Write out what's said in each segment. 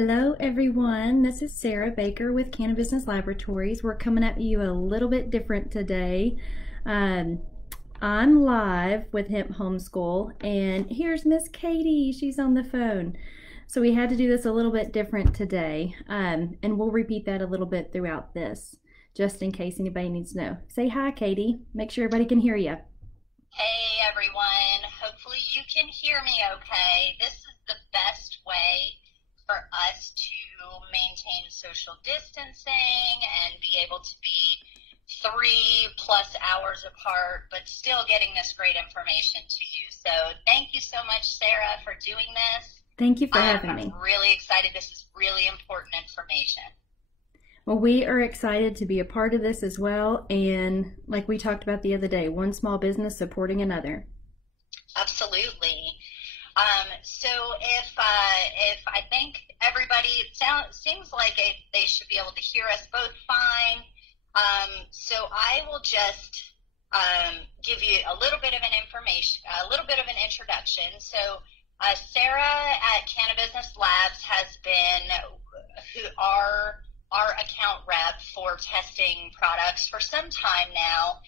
Hello everyone, this is Sarah Baker with CannaBusiness Laboratories. We're coming at you a little bit different today. I'm live with Hemp Homeschool, and here's Miss Katie. She's on the phone. So we had to do this a little bit different today, and we'll repeat that a little bit throughout this, just in case anybody needs to know. Say hi, Katie. Make sure everybody can hear you. Hey everyone, hopefully you can hear me okay. This is the best way for us to maintain social distancing and be able to be 3+ hours apart, but still getting this great information to you. So thank you so much, Sarah, for doing this. Thank you for having me. I'm really excited. This is really important information. Well, we are excited to be a part of this as well, and like we talked about the other day, one small business supporting another. Absolutely. So if I think everybody, seems like they should be able to hear us both fine. So I will just give you a little bit of an introduction. So Sarah at CannaBusiness Labs has been our account rep for testing products for some time now.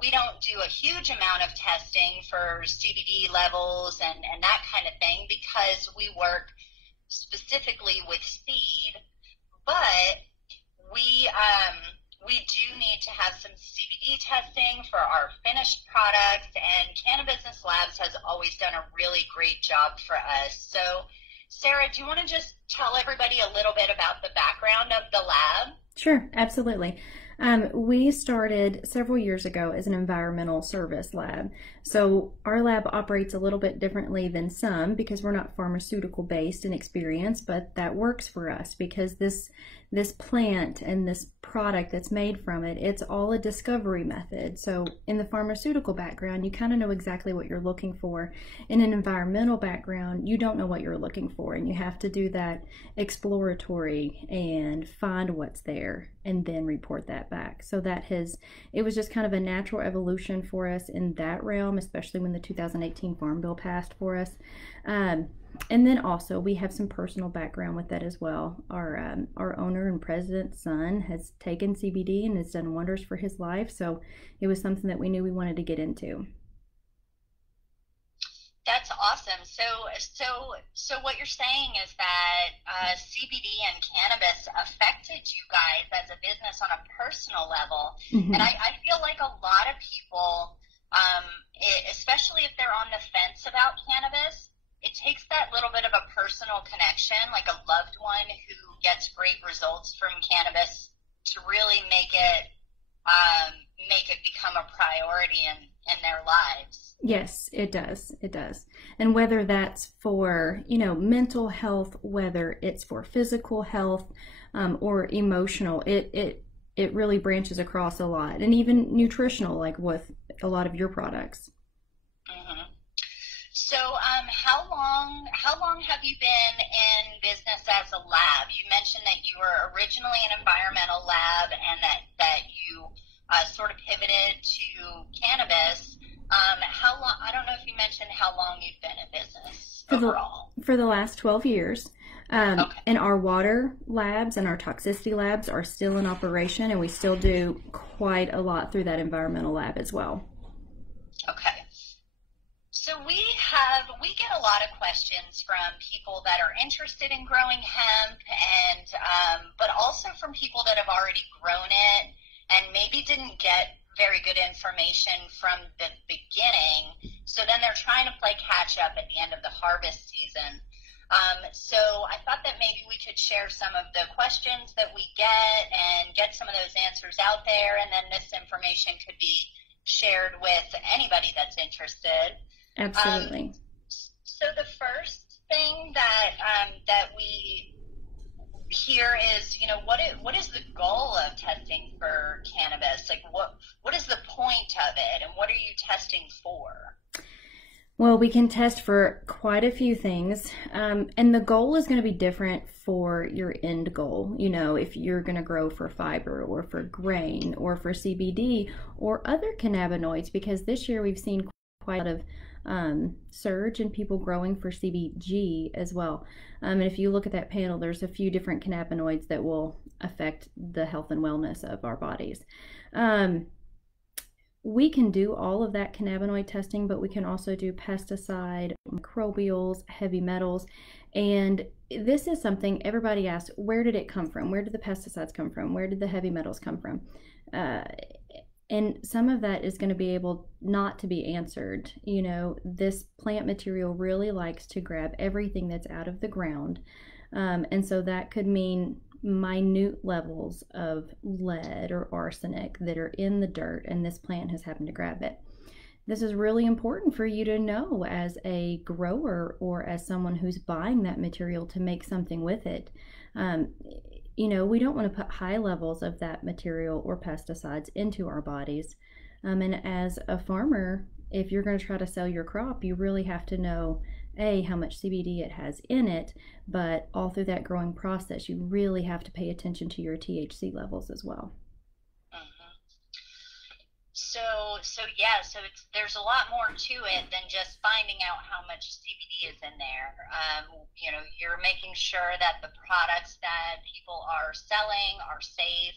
We don't do a huge amount of testing for CBD levels and that kind of thing because we work specifically with seed, but we do need to have some CBD testing for our finished products, and CannaBusiness Labs has always done a really great job for us. So Sarah, do you want to just tell everybody a little bit about the background of the lab? Sure, absolutely. We started several years ago as an environmental service lab. So our lab operates a little bit differently than some because we're not pharmaceutical based in experience, but that works for us because this plant and this product that's made from it, it's all a discovery method. So in the pharmaceutical background, you kind of know exactly what you're looking for. In an environmental background, you don't know what you're looking for, and you have to do that exploratory and find what's there and then report that back. So it was just kind of a natural evolution for us in that realm, especially when the 2018 Farm Bill passed for us. And then also we have some personal background with that as well. Our owner and president's son has taken CBD and has done wonders for his life. So it was something that we knew we wanted to get into. That's awesome. So what you're saying is that CBD and cannabis affected you guys as a business on a personal level. Mm-hmm. And I feel like a lot of people, especially if they're on the fence about cannabis, it takes that little bit of a personal connection, like a loved one who gets great results from cannabis, to really make it become a priority in their lives. Yes, it does. It does. And whether that's for, mental health, whether it's for physical health, or emotional, it really branches across a lot, and even nutritional, like with a lot of your products. Mm-hmm. So, how long have you been in business as a lab? You mentioned that you were originally an environmental lab, and that you sort of pivoted to cannabis. How long? I don't know if you mentioned how long you've been in business overall. For the last 12 years. Okay. And our water labs and our toxicity labs are still in operation, and we still do quite a lot through that environmental lab as well. Okay. So we get a lot of questions from people that are interested in growing hemp, and but also from people that have already grown it and maybe didn't get very good information from the beginning. So then they're trying to play catch up at the end of the harvest season. So I thought that maybe we could share some of the questions that we get and get some of those answers out there, and then this information could be shared with anybody that's interested. Absolutely. So the first thing that we hear is, what is the goal of testing for cannabis? Like, what is the point of it, and what are you testing for? Well, we can test for quite a few things, and the goal is going to be different for your end goal. If you're going to grow for fiber or for grain or for CBD or other cannabinoids, because this year we've seen quite a lot of surge in people growing for CBG as well. And if you look at that panel, there's a few different cannabinoids that will affect the health and wellness of our bodies. We can do all of that cannabinoid testing, but we can also do pesticide, microbials, heavy metals. And this is something everybody asks, where did it come from? Where did the pesticides come from? Where did the heavy metals come from? And some of that is going to be able not to be answered. You know, this plant material really likes to grab everything that's out of the ground. And so that could mean minute levels of lead or arsenic that are in the dirt, and this plant has happened to grab it. This is really important for you to know as a grower or as someone who's buying that material to make something with it. You know, we don't want to put high levels of that material or pesticides into our bodies. And as a farmer, if you're going to try to sell your crop, you really have to know how much CBD it has in it, but all through that growing process, you really have to pay attention to your THC levels as well. So there's a lot more to it than just finding out how much CBD is in there. You know, you're making sure that the products that people are selling are safe,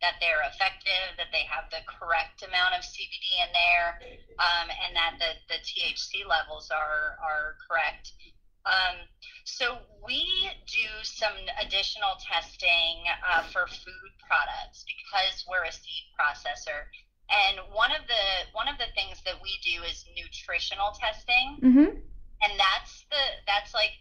that they're effective, that they have the correct amount of CBD in there, and that the THC levels are correct. So we do some additional testing for food products because we're a seed processor. And one of the things that we do is nutritional testing, and that's like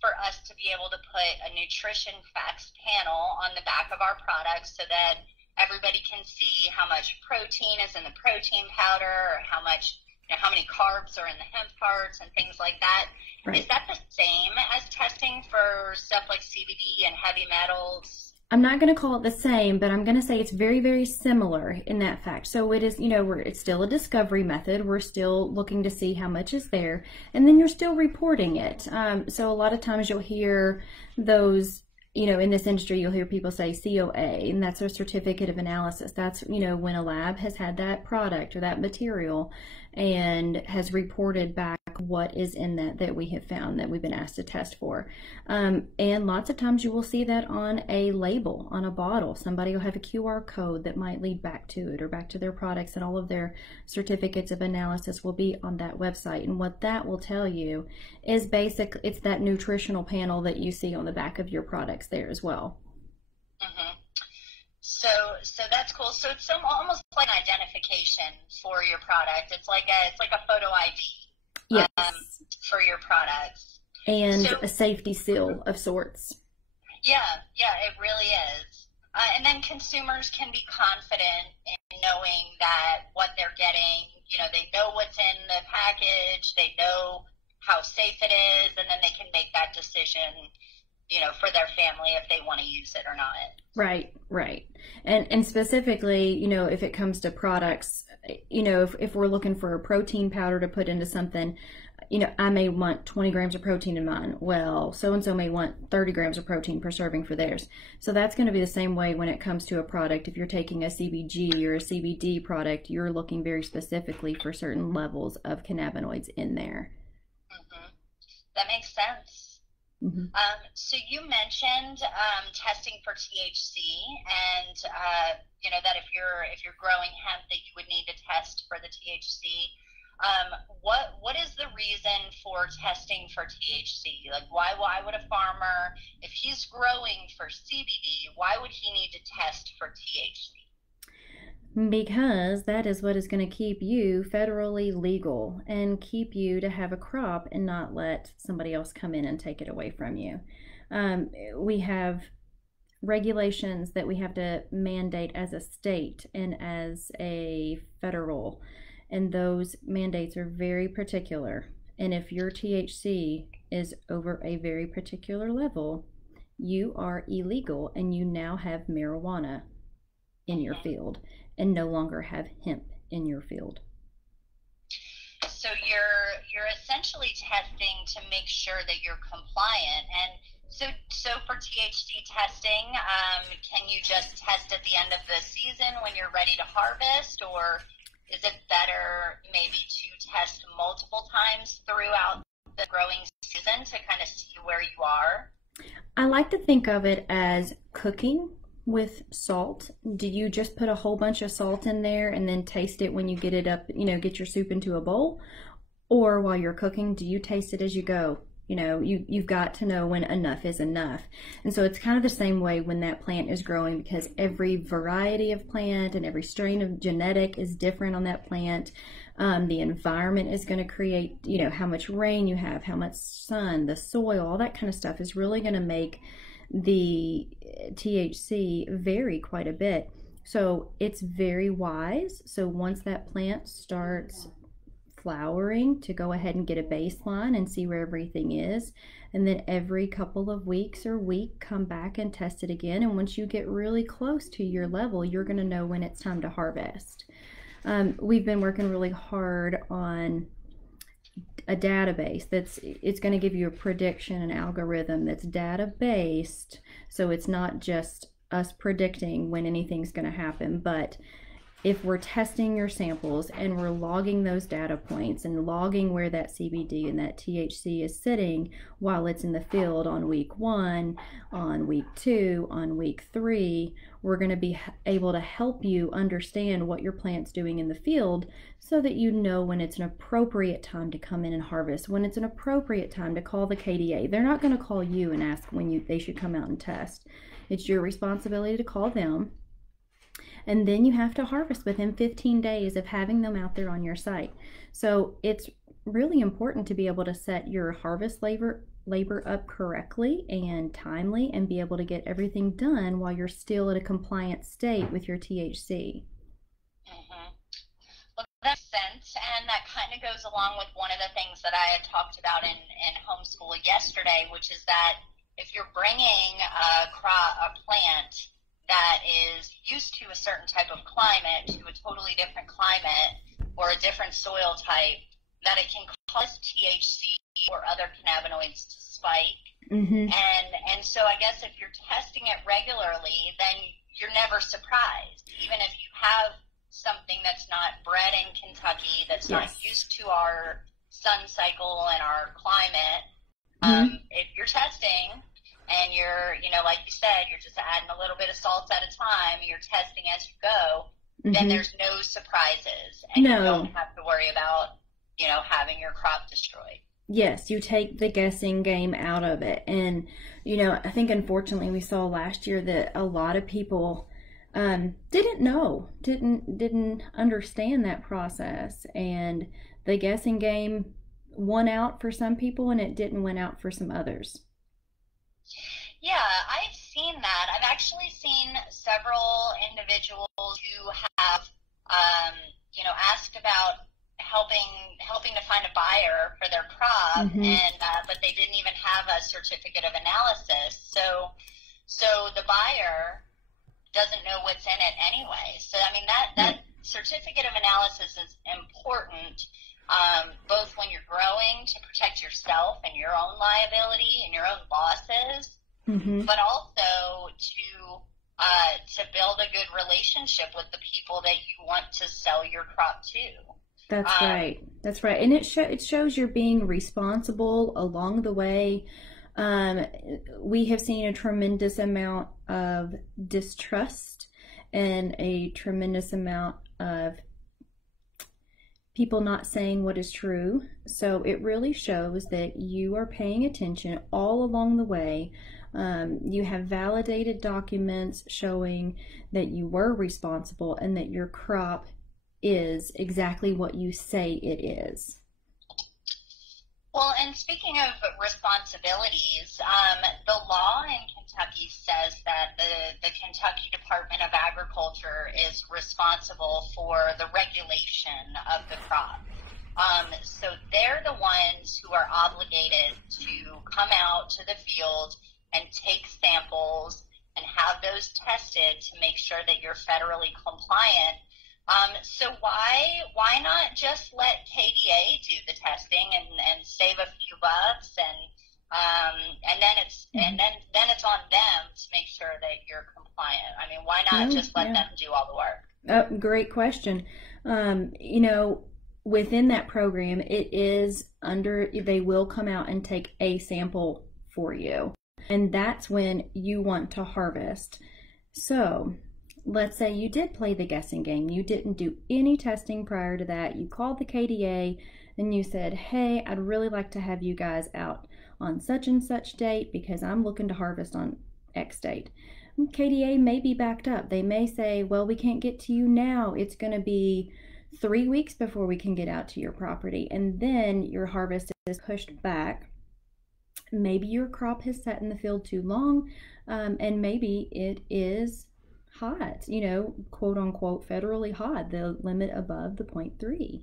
for us to be able to put a nutrition facts panel on the back of our products so that everybody can see how much protein is in the protein powder, or how much, you know, how many carbs are in the hemp parts and things like that. Right. Is that the same as testing for stuff like CBD and heavy metals? I'm not going to call it the same, but I'm going to say it's very, very similar in that fact. So it is, you know, it's still a discovery method. We're still looking to see how much is there, and then you're still reporting it. So a lot of times you'll hear those, you know, in this industry, you'll hear people say COA, and that's a certificate of analysis. That's, you know, when a lab has had that product or that material and has reported back what is in that we have found that we've been asked to test for. And lots of times you will see that on a label, on a bottle. Somebody will have a QR code that might lead back to it or back to their products, and all of their certificates of analysis will be on that website. And what that will tell you is basically, it's that nutritional panel that you see on the back of your products there as well. So that's cool. So it's almost like an identification for your product. It's like a photo ID. Yes. For your products. And a safety seal of sorts. Yeah, it really is. And then consumers can be confident in knowing that what they're getting, you know, they know what's in the package, they know how safe it is, and then they can make that decision, you know, for their family if they want to use it or not. Right. And specifically, you know, if it comes to products, you know, if we're looking for a protein powder to put into something, you know, I may want 20 grams of protein in mine. Well, so-and-so may want 30 grams of protein per serving for theirs. So that's going to be the same way when it comes to a product. If you're taking a CBG or a CBD product, you're looking very specifically for certain levels of cannabinoids in there. That makes sense. So you mentioned testing for THC, and you know that if you're growing hemp, that you would need to test for the THC. What is the reason for testing for THC? Like, why would a farmer, if he's growing for CBD, why would he need to test for THC? Because that is what is going to keep you federally legal and keep you to have a crop and not let somebody else come in and take it away from you. We have regulations that we have to mandate as a state and as a federal, and those mandates are very particular. And if your THC is over a very particular level, you are illegal and you now have marijuana in your field and no longer have hemp in your field. So you're essentially testing to make sure that you're compliant. And so for THC testing, can you just test at the end of the season when you're ready to harvest, or is it better maybe to test multiple times throughout the growing season to kind of see where you are? I like to think of it as cooking with salt. Do you just put a whole bunch of salt in there and then taste it when you get it up, get your soup into a bowl? Or while you're cooking, do you taste it as you go? You've got to know when enough is enough. And so it's kind of the same way when that plant is growing, because every variety of plant and every strain of genetic is different on that plant. The environment is going to create, how much rain you have, how much sun, the soil, all that kind of stuff is really going to make the THC vary quite a bit. So it's very wise. So once that plant starts flowering, to go ahead and get a baseline and see where everything is, and then every couple of weeks or week come back and test it again. And once you get really close to your level, you're going to know when it's time to harvest. We've been working really hard on a database it's going to give you a prediction, an algorithm that's data based, so it's not just us predicting when anything's going to happen, but if we're testing your samples and we're logging those data points and logging where that CBD and that THC is sitting while it's in the field on week 1, on week 2, on week 3, we're going to be able to help you understand what your plant's doing in the field, so that you know when it's an appropriate time to come in and harvest, when it's an appropriate time to call the KDA. They're not going to call you and ask when they should come out and test. It's your responsibility to call them. And then you have to harvest within 15 days of having them out there on your site. So it's really important to be able to set your harvest labor up correctly and timely, and be able to get everything done while you're still at a compliant state with your THC. Well, that makes sense, and that kind of goes along with one of the things that I had talked about in Homeschool yesterday, which is that if you're bringing a plant that is used to a certain type of climate to a totally different climate or a different soil type, that it can cause THC or other cannabinoids to spike. And so I guess if you're testing it regularly, then you're never surprised. Even if you have something that's not bred in Kentucky, that's not used to our sun cycle and our climate, if you're testing and you're, like you said, you're just adding a little bit of salt at a time, you're testing as you go, then there's no surprises, and you don't have to worry about, having your crop destroyed. Yes, you take the guessing game out of it. And, I think unfortunately we saw last year that a lot of people didn't understand that process, and the guessing game won out for some people and it didn't win out for some others. Yeah, I've seen that. I've actually seen several individuals who have, asked about helping to find a buyer for their crop, and but they didn't even have a certificate of analysis. So the buyer doesn't know what's in it anyway. So I mean that certificate of analysis is important, both when you're growing to protect yourself and your own liability and your own losses. But also to build a good relationship with the people that you want to sell your crop to. That's right. That's right. And it shows you're being responsible along the way. We have seen a tremendous amount of distrust and a tremendous amount of people not saying what is true. So it really shows that you are paying attention all along the way. You have validated documents showing that you were responsible and that your crop is exactly what you say it is. Well, and speaking of responsibilities, the law in Kentucky says that the Kentucky Department of Agriculture is responsible for the regulation of the crop. So they're the ones who are obligated to come out to the field and take samples and have those tested to make sure that you're federally compliant. So why not just let KDA do the testing and save a few bucks, and then it's on them to make sure that you're compliant. I mean, why not just let them do all the work? Great question. You know, within that program, it is they will come out and take a sample for you. And that's when you want to harvest. So let's say you did play the guessing game. You didn't do any testing prior to that. You called the KDA and you said, hey, I'd really like to have you guys out on such and such date because I'm looking to harvest on X date. KDA may be backed up. They may say, well, we can't get to you now. It's going to be 3 weeks before we can get out to your property. And then your harvest is pushed back. Maybe your crop has sat in the field too long, and maybe it is hot, you know, quote unquote, federally hot, the limit above the 0.3.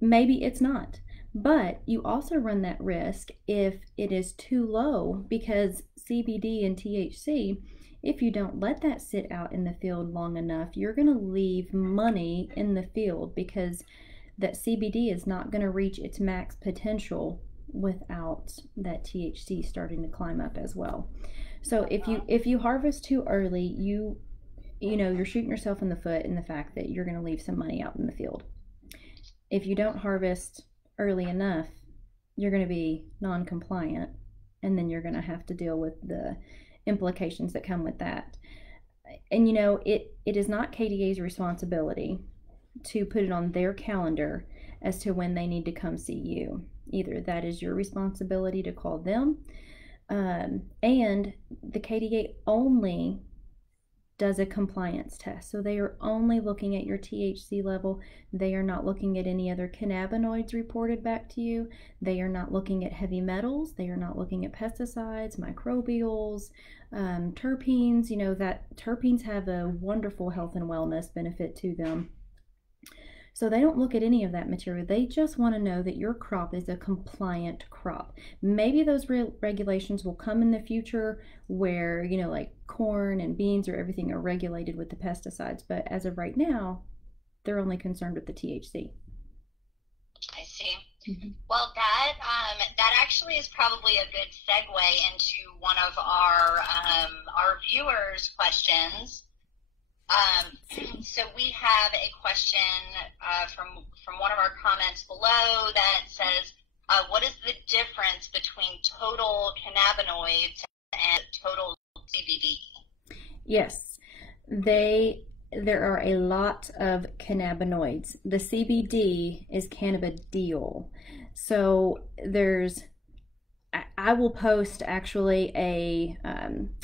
Maybe it's not, but you also run that risk if it is too low, because CBD and THC, if you don't let that sit out in the field long enough, you're going to leave money in the field because that CBD is not going to reach its max potential without that THC starting to climb up as well. So if you harvest too early, you know you're shooting yourself in the foot in the fact that you're going to leave some money out in the field. If you don't harvest early enough, you're going to be non-compliant, and then you're going to have to deal with the implications that come with that. And you know, it is not KDA's responsibility to put it on their calendar as to when they need to come see you. Either that is your responsibility to call them, and the KDA only does a compliance test. So they are only looking at your THC level. They are not looking at any other cannabinoids reported back to you. They are not looking at heavy metals. They are not looking at pesticides, microbials, terpenes. You know that terpenes have a wonderful health and wellness benefit to them. So they don't look at any of that material. They just want to know that your crop is a compliant crop. Maybe those regulations will come in the future where, you know, like corn and beans or everything are regulated with the pesticides. But as of right now, they're only concerned with the THC. I see. Mm-hmm. Well, that actually is probably a good segue into one of our viewers' questions. So we have a question from one of our comments below that says, what is the difference between total cannabinoids and total CBD? Yes, there are a lot of cannabinoids. The CBD is cannabidiol. So I will post actually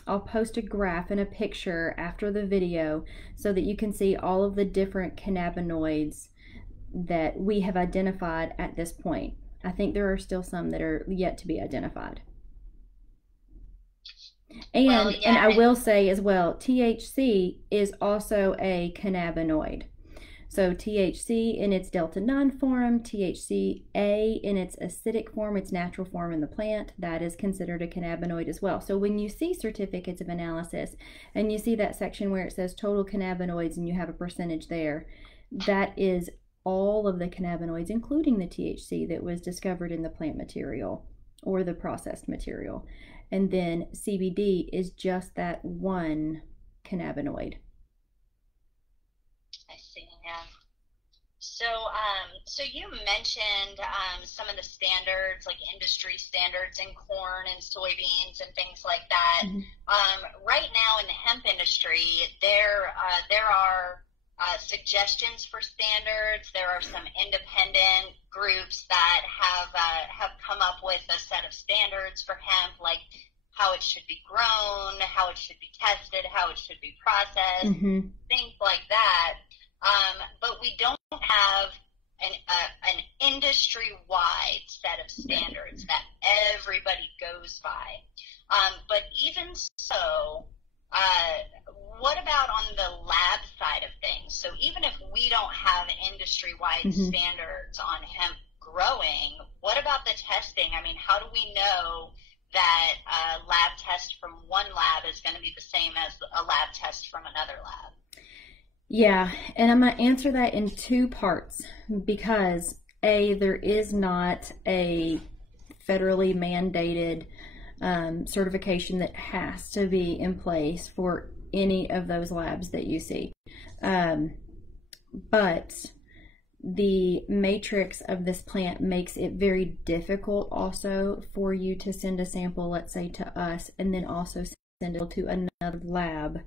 I'll post a graph and a picture after the video so that you can see all of the different cannabinoids that we have identified at this point. I think there are still some that are yet to be identified. And, and I will say as well, THC is also a cannabinoid. So THC in its delta-9 form, THCA in its acidic form, its natural form in the plant, that is considered a cannabinoid as well. So when you see certificates of analysis and you see that section where it says total cannabinoids and you have a percentage there, that is all of the cannabinoids, including the THC that was discovered in the plant material or the processed material. And then CBD is just that one cannabinoid. So you mentioned some of the standards, like industry standards in corn and soybeans and things like that. Mm-hmm. Right now in the hemp industry, there are suggestions for standards. There are some independent groups that have come up with a set of standards for hemp, like how it should be grown, how it should be tested, how it should be processed, mm-hmm. things like that. But we don't have an industry-wide set of standards that everybody goes by. But even so, what about on the lab side of things? So even if we don't have industry-wide mm-hmm. standards on hemp growing, what about the testing? I mean, how do we know that a lab test from one lab is going to be the same as a lab test from another lab? Yeah, and I'm going to answer that in two parts because there is not a federally mandated certification that has to be in place for any of those labs that you see. But the matrix of this plant makes it very difficult also for you to send a sample, let's say to us, and then also send it to another lab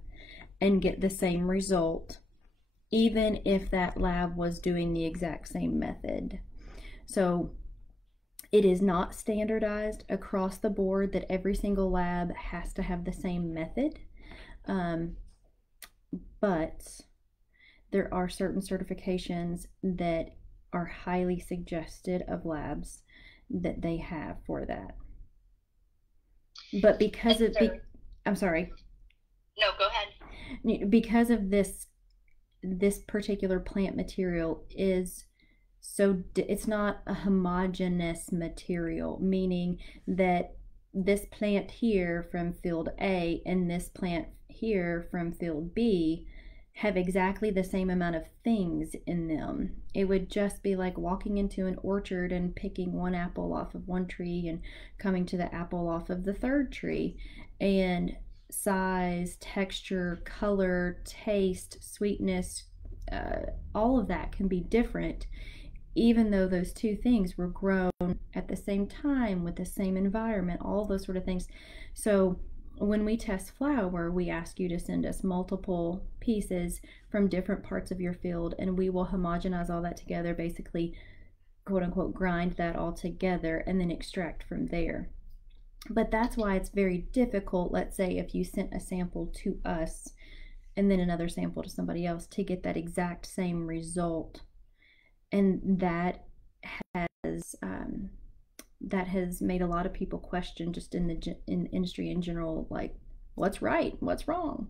and get the same result, even if that lab was doing the exact same method. So it is not standardized across the board that every single lab has to have the same method, but there are certain certifications that are highly suggested of labs that they have for that. But because of I'm sorry. No, go ahead. Because of this particular plant material is so it's not a homogeneous material, meaning that this plant here from field A and this plant here from field B have exactly the same amount of things in them. It would just be like walking into an orchard and picking one apple off of one tree and coming to the apple off of the third tree. And size, texture, color, taste, sweetness, all of that can be different, even though those two things were grown at the same time with the same environment, all those sort of things. So when we test flower, we ask you to send us multiple pieces from different parts of your field, and we will homogenize all that together, basically, quote unquote, grind that all together and then extract from there. But that's why it's very difficult, let's say, if you sent a sample to us and then another sample to somebody else, to get that exact same result. And that has made a lot of people question, just in the industry in general, like, what's right, what's wrong.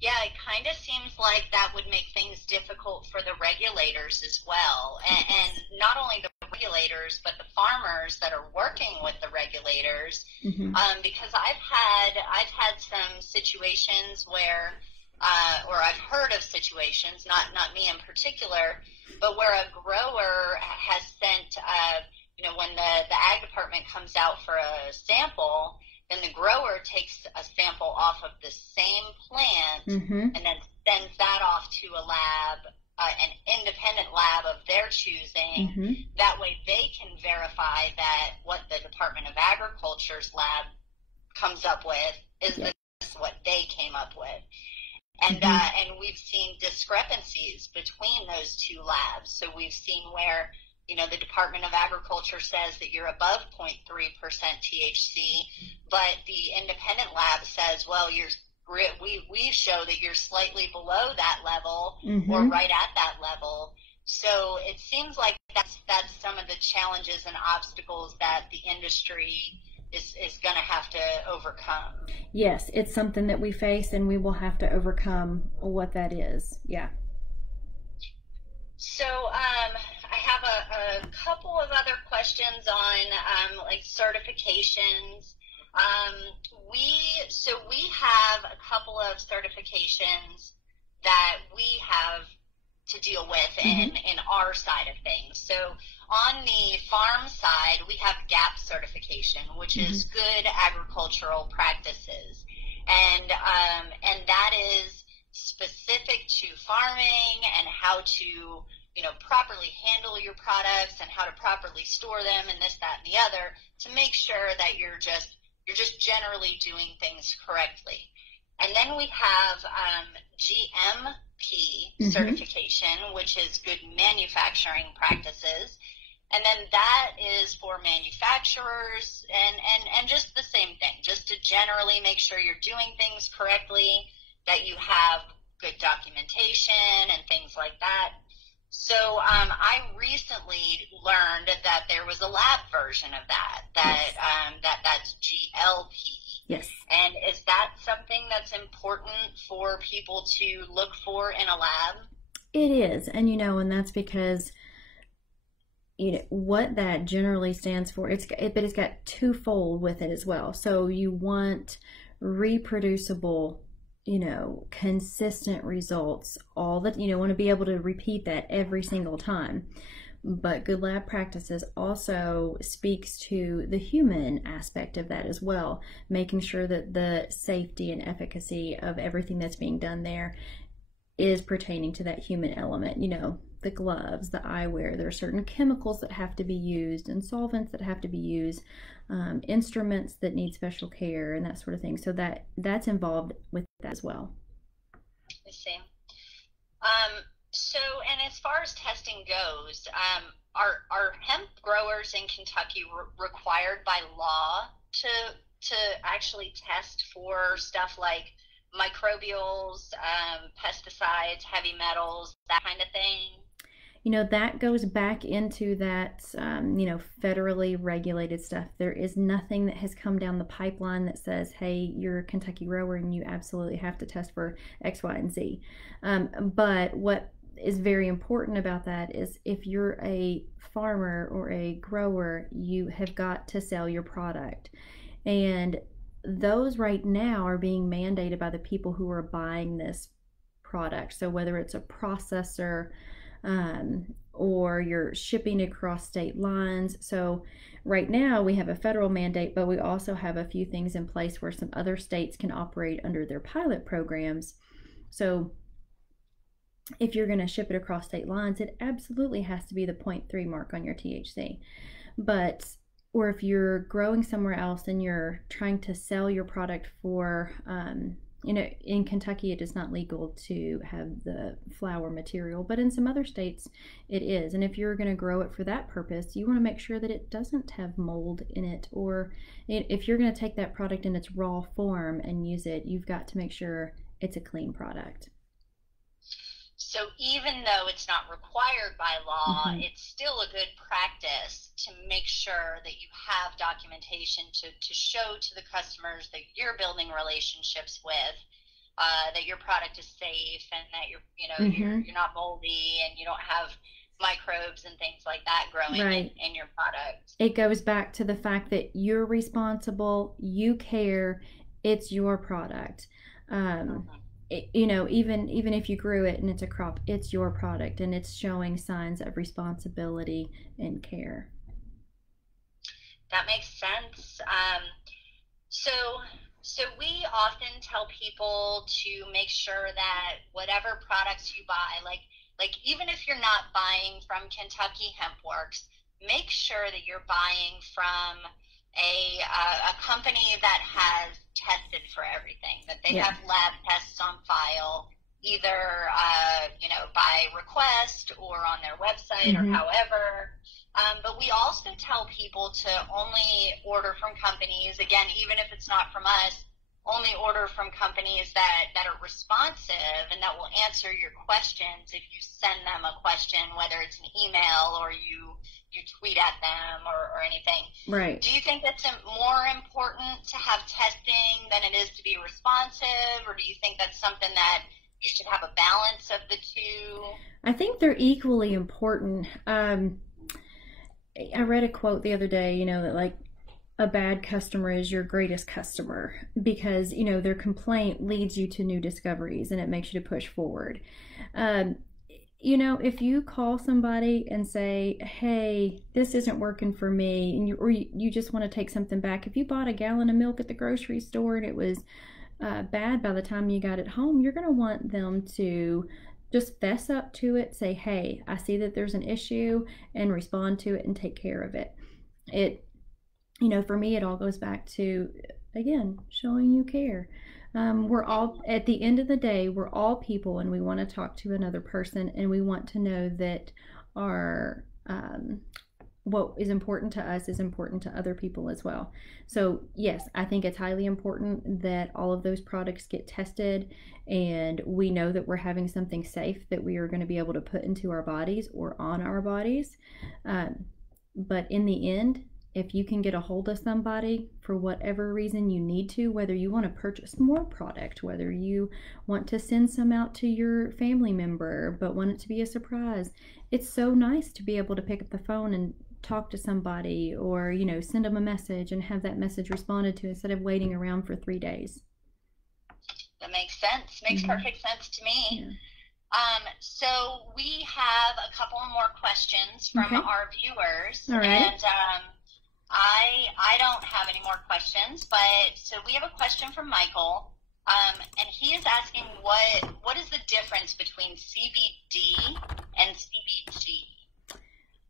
Yeah, it kind of seems like that would make things difficult for the regulators as well, and not only the regulators but the farmers that are working with the regulators. Because I've had some situations where, or I've heard of situations, not me in particular, but where a grower has sent, when the ag department comes out for a sample, then the grower takes a sample off of the same plant and then sends that off to a lab, an independent lab of their choosing. That way they can verify that what the Department of Agriculture's lab comes up with is what they came up with. And we've seen discrepancies between those two labs. So we've seen where, the Department of Agriculture says that you're above 0.3% THC, but the independent lab says, well, we show that you're slightly below that level or right at that level. So it seems like that's some of the challenges and obstacles that the industry is going to have to overcome. Yes, it's something that we face, and we will have to overcome what that is. Yeah. So I have a couple of other questions on like certifications. We have a couple of certifications that we have to deal with in our side of things. So on the farm side, we have Gaap Certification, which is good agricultural practices, and that is specific to farming and how to properly handle your products and how to properly store them and this, that, and the other, to make sure that you're just generally doing things correctly. And then we have Gmp certification, which is good manufacturing practices. And then that is for manufacturers and just the same thing, just to generally make sure you're doing things correctly, that you have good documentation and things like that. So I recently learned that there was a lab version of that's GLP. Yes. And is that something that's important for people to look for in a lab? It is, and and that's because what that generally stands for. But it's got twofold with it as well. So you want reproducible, consistent results. All that want to be able to repeat that every single time. But good lab practices also speaks to the human aspect of that as well, making sure that the safety and efficacy of everything that's being done there is pertaining to that human element. You know, the gloves, the eyewear, there are certain chemicals that have to be used and solvents that have to be used, instruments that need special care and that sort of thing. So that's involved with that as well. I see. So, and as far as testing goes, are hemp growers in Kentucky required by law to actually test for stuff like microbials, pesticides, heavy metals, that kind of thing? You know, that goes back into that, you know, federally regulated stuff. There is nothing that has come down the pipeline that says, hey, you're a Kentucky grower and you absolutely have to test for X, Y, and Z. But what is very important about that is if you're a farmer or a grower, you have got to sell your product. And those right now are being mandated by the people who are buying this product. So whether it's a processor, or you're shipping across state lines. So right now we have a federal mandate, but we also have a few things in place where some other states can operate under their pilot programs. So if you're going to ship it across state lines, it absolutely has to be the 0.3 mark on your THC. But, or if you're growing somewhere else and you're trying to sell your product for, you know, in Kentucky, it is not legal to have the flower material, but in some other states it is. And if you're going to grow it for that purpose, you want to make sure that it doesn't have mold in it, or if you're going to take that product in its raw form and use it, you've got to make sure it's a clean product. So even though it's not required by law, it's still a good practice to make sure that you have documentation to show to the customers that you're building relationships with, that your product is safe and that you're not moldy and you don't have microbes and things like that growing in your product. It goes back to the fact that you're responsible, you care, it's your product. You know, even if you grew it and it's a crop, it's your product and it's showing signs of responsibility and care. That makes sense. So we often tell people to make sure that whatever products you buy, like even if you're not buying from Kentucky Hemp Works, make sure that you're buying from a company that has tested for everything, that they have lab tests on file, either by request or on their website or however. But we also tell people to only order from companies, again, even if it's not from us, only order from companies that are responsive and that will answer your questions if you send them a question, whether it's an email or you tweet at them or anything. Right. Do you think it's more important to have testing than it is to be responsive, or do you think that's something that you should have a balance of the two? I think they're equally important. I read a quote the other day, you know, that like a bad customer is your greatest customer, because, you know, their complaint leads you to new discoveries and it makes you to push forward. You know, if you call somebody and say, hey, this isn't working for me, and you just want to take something back. If you bought a gallon of milk at the grocery store and it was bad by the time you got it home, you're going to want them to just fess up to it, say, hey, I see that there's an issue, and respond to it and take care of it. You know, for me, it all goes back to, again, showing you care. We're all, at the end of the day, we're all people, and we want to talk to another person, and we want to know that our what is important to us is important to other people as well. So yes, I think it's highly important that all of those products get tested, and we know that we're having something safe that we are going to be able to put into our bodies or on our bodies. But in the end, if you can get a hold of somebody for whatever reason you need to, whether you want to purchase more product, whether you want to send some out to your family member but want it to be a surprise, it's so nice to be able to pick up the phone and talk to somebody, or, you know, send them a message and have that message responded to instead of waiting around for 3 days. That makes sense. Makes perfect sense to me. Yeah. So we have a couple more questions from our viewers. All right. And I don't have any more questions, but so we have a question from Michael. And he is asking what is the difference between CBD and CBG?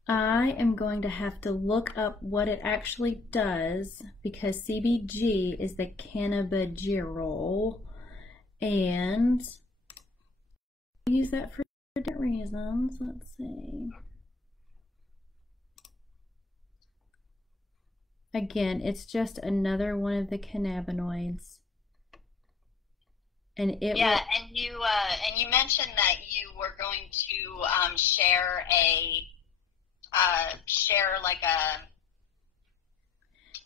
I am going to have to look up what it actually does, because CBG is the cannabigerol, and we use that for different reasons. Let's see. Again, it's just another one of the cannabinoids. And it and you mentioned that you were going to share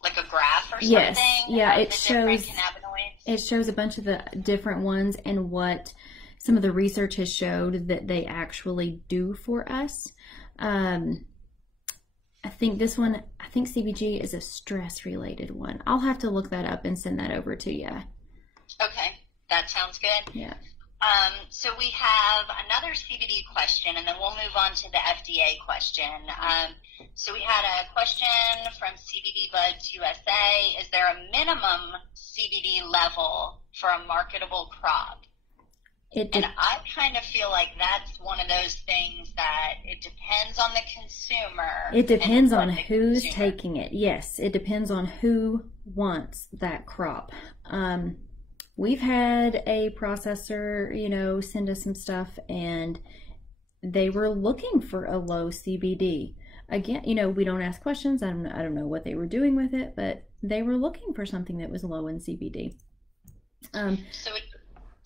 like a graph or something. Yes, yeah, it shows cannabinoids. It shows a bunch of the different ones and what some of the research has showed that they actually do for us. I think CBG is a stress-related one. I'll have to look that up and send that over to you. Okay, that sounds good. Yeah. So we have another CBD question, and then we'll move on to the FDA question. So we had a question from CBD Buds USA. Is there a minimum CBD level for a marketable crop? And I kind of feel like that's one of those things that it depends on the consumer. It depends on who's taking it. Yes, it depends on who wants that crop. We've had a processor, send us some stuff, and they were looking for a low CBD. Again, we don't ask questions. I don't know what they were doing with it, but they were looking for something that was low in CBD. So it's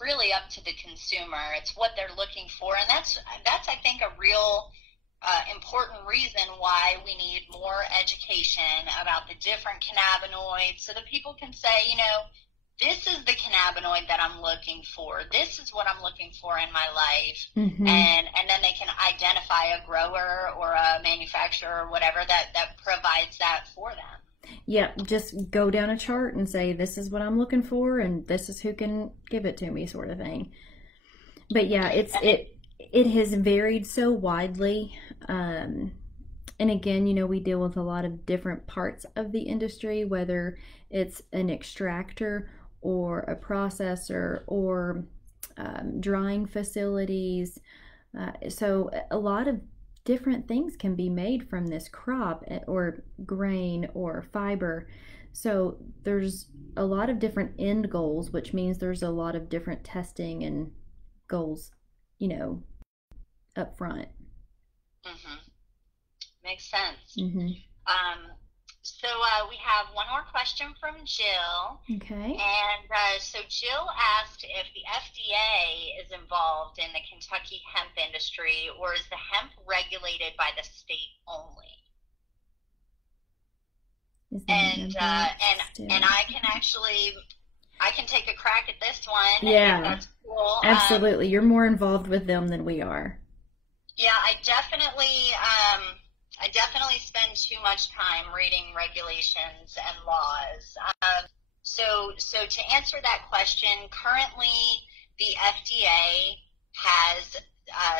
really up to the consumer. It's what they're looking for, and that's I think a real important reason why we need more education about the different cannabinoids, so that people can say, this is the cannabinoid that I'm looking for. This is what I'm looking for in my life. Mm-hmm. And then they can identify a grower or a manufacturer or whatever that provides that for them. Yeah, just go down a chart and say, this is what I'm looking for, and this is who can give it to me, sort of thing. But yeah, it has varied so widely. And again, we deal with a lot of different parts of the industry, whether it's an extractor or a processor or drying facilities. So a lot of different things can be made from this crop, or grain or fiber. So there's a lot of different end goals, which means there's a lot of different testing and goals, up front. Mm-hmm. Makes sense. Mm-hmm. So we have one more question from Jill. Okay. And so Jill asked if the FDA is involved in the Kentucky hemp industry, or is the hemp regulated by the state only? And I can take a crack at this one. Yeah, that's cool. Absolutely. You're more involved with them than we are. Yeah, I definitely spend too much time reading regulations and laws. So to answer that question, currently the FDA has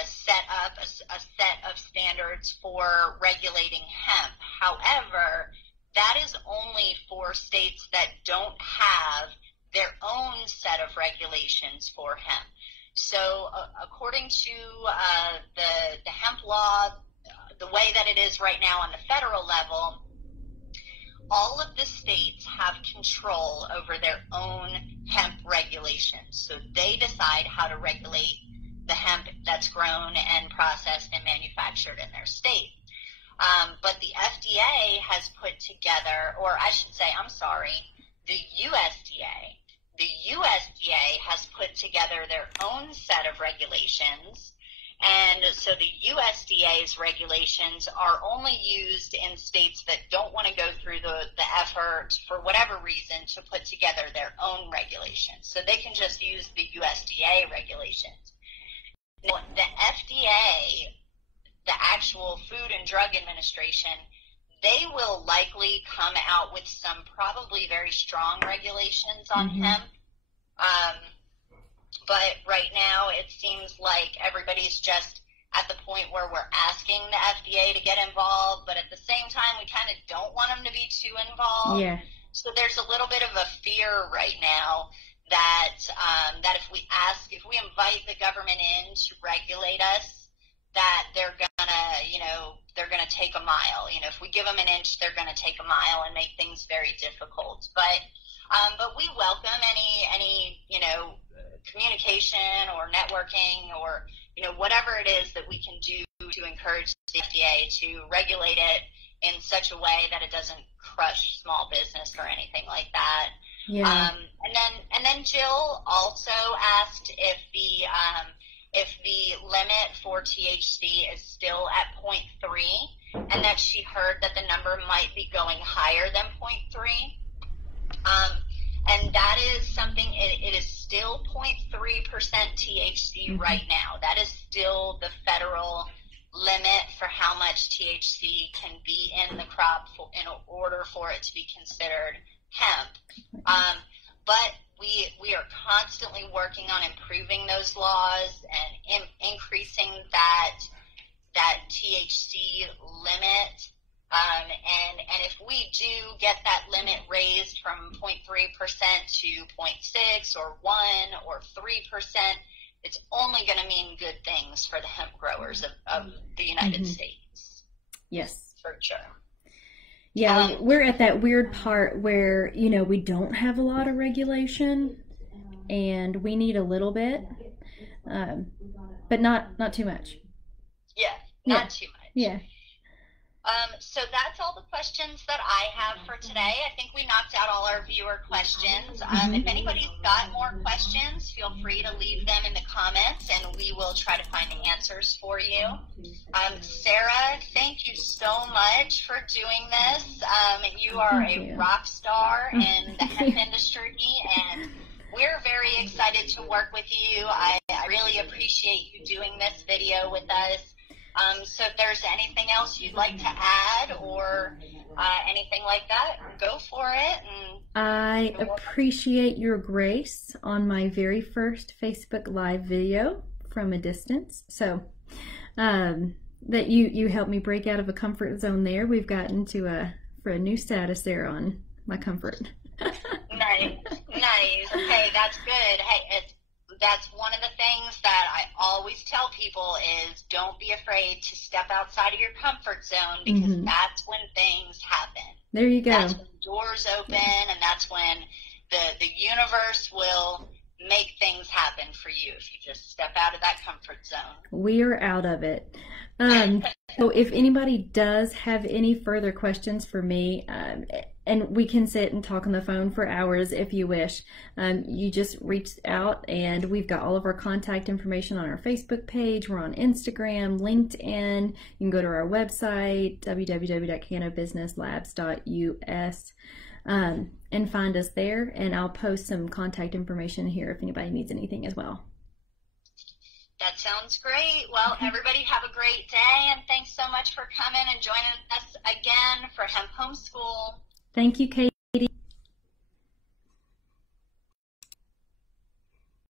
set up a set of standards for regulating hemp. However, that is only for states that don't have their own set of regulations for hemp. So according to the hemp law, the way that it is right now on the federal level, all of the states have control over their own hemp regulations. So they decide how to regulate the hemp that's grown and processed and manufactured in their state. But the FDA has put together, or I should say, the USDA. The USDA has put together their own set of regulations. And so the USDA's regulations are only used in states that don't want to go through the effort, for whatever reason, to put together their own regulations. So they can just use the USDA regulations. Now, the FDA, the actual Food and Drug Administration, they will likely come out with some probably very strong regulations on hemp. But right now it seems like everybody's just at the point where we're asking the FDA to get involved, but at the same time we kind of don't want them to be too involved. Yeah. So there's a little bit of a fear right now that if we invite the government in to regulate us, that they're gonna take a mile. If we give them an inch, they're gonna take a mile and make things very difficult. But we welcome any communication or networking or whatever it is that we can do to encourage the FDA to regulate it in such a way that it doesn't crush small business or anything like that. Yeah. And then Jill also asked if the limit for THC is still at 0.3, and that she heard that the number might be going higher than 0.3. And that is something, it is still 0.3% THC right now. That is still the federal limit for how much THC can be in the crop in order for it to be considered hemp. But we are constantly working on improving those laws and increasing that THC limit. And if we do get that limit raised from 0.3% to 0.6 or 1 or 3%, it's only going to mean good things for the hemp growers of the United States. Yes. For sure. Yeah, we're at that weird part where, we don't have a lot of regulation and we need a little bit, but not too much. Yeah, not too much. Yeah. So that's all the questions that I have for today. I think we knocked out all our viewer questions. If anybody's got more questions, feel free to leave them in the comments, and we will try to find the answers for you. Sarah, thank you so much for doing this. You are a rock star in the hemp industry, and we're very excited to work with you. I really appreciate you doing this video with us. So if there's anything else you'd like to add or anything like that, go for it. And I appreciate your grace on my very first Facebook Live video from a distance. So that you helped me break out of a comfort zone there. We've gotten to for a new status there on my comfort. Nice. Hey, that's good. Hey, that's one of the things that I always tell people is don't be afraid to step outside of your comfort zone, because that's when things happen. There you go. That's when doors open, and that's when the universe will make things happen for you if you just step out of that comfort zone. We are out of it. So if anybody does have any further questions for me, and we can sit and talk on the phone for hours if you wish, you just reach out, and we've got all of our contact information on our Facebook page. We're on Instagram, LinkedIn. You can go to our website, www.cannabusinesslabs.us, and find us there, and I'll post some contact information here if anybody needs anything as well. That sounds great. Well, everybody have a great day, and thanks so much for coming and joining us again for Hemp Homeschool. Thank you, Katie.